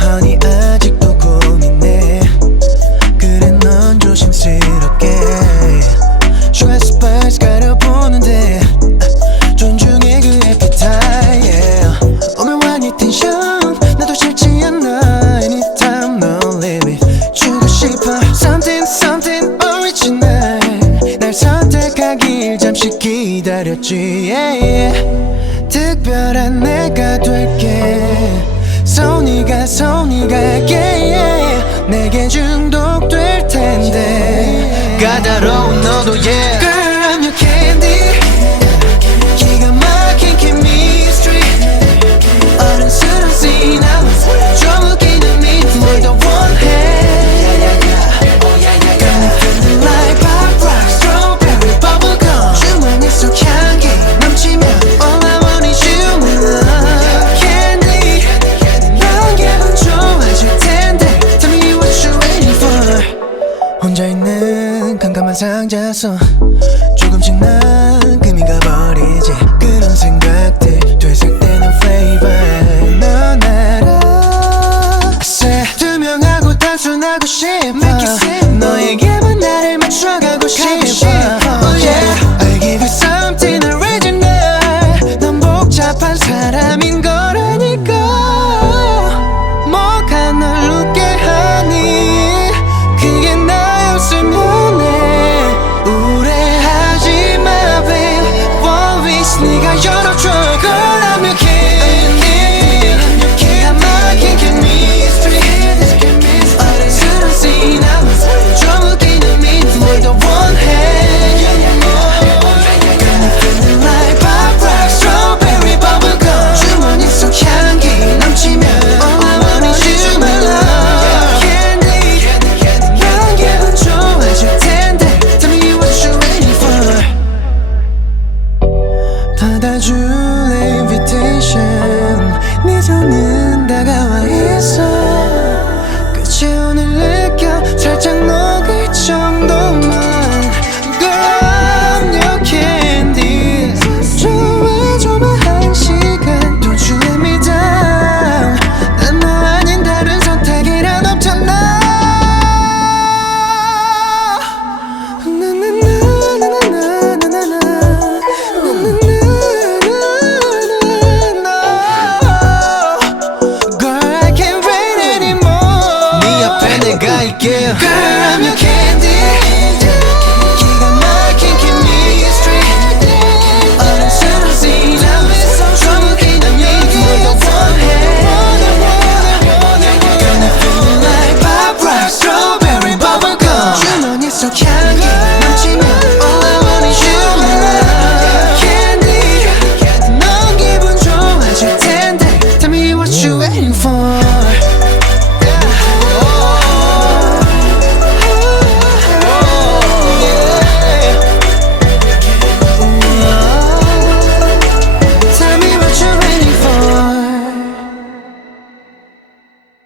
Honey 아직도 고민해. 그래 넌 조심스럽게 Stress bars 가려보는데 존중해 그 appetite yeah. 오묘한 이 텐션 나도 싫지 않아. Anytime no limit 주고 싶어 Something something original. 날 선택하길 잠시 기다렸지 yeah. 특별한 내가 될게 손이가 yeah. 내게 중독될 텐데 까다로운 너도 yeah. Girl I'm your candy. 기가 막힌 chemistry. 어른스러운 scene 좀 웃기는 me 뭘 더 원해. Got me feeling like pop rock strawberry bubblegum. 주머니 속 향기 넘치면 all I want is you my love candy. 넌 기분 좋아질 텐데 tell me what you waiting for. 혼자 있는 깜깜한 상자 속 조금씩 난 금이 가버리지. 그런 생각들 되살때는 flavor 넌 알아. I said 투명하고 단순하고 싶어. 너에게만 나를 맞춰가고 싶어 oh yeah. I'll give you something original. 넌 복잡한 사람인 거라니까. 뭐가 널 웃게 하니. 그게 나였으면 해. 우울해하지 마 babe. Worries 네가 열어줘. Girl I'm your candy. 기가 막힌 chemistry. 어른스러운 scene 좀 웃기는 me 뭘 더 원해. Got me feeling like pop rock strawberry bubblegum. 주머니 속 향기 넘치면 all I want is you my love candy. 넌 기분 좋아질 텐데 tell me what you waiting for. 받아줄 invitation. 네 손은 다가와 있어. 끝이 오늘 느껴 살짝 녹을 정도만. Girl I'm your candy. 좋아줘봐 한 시간 Don't you let me down. 난 너 아닌 다른 선택이란 없잖아. Girl I can't wait anymore. 네 옆에 내가 있게. Girl I'm your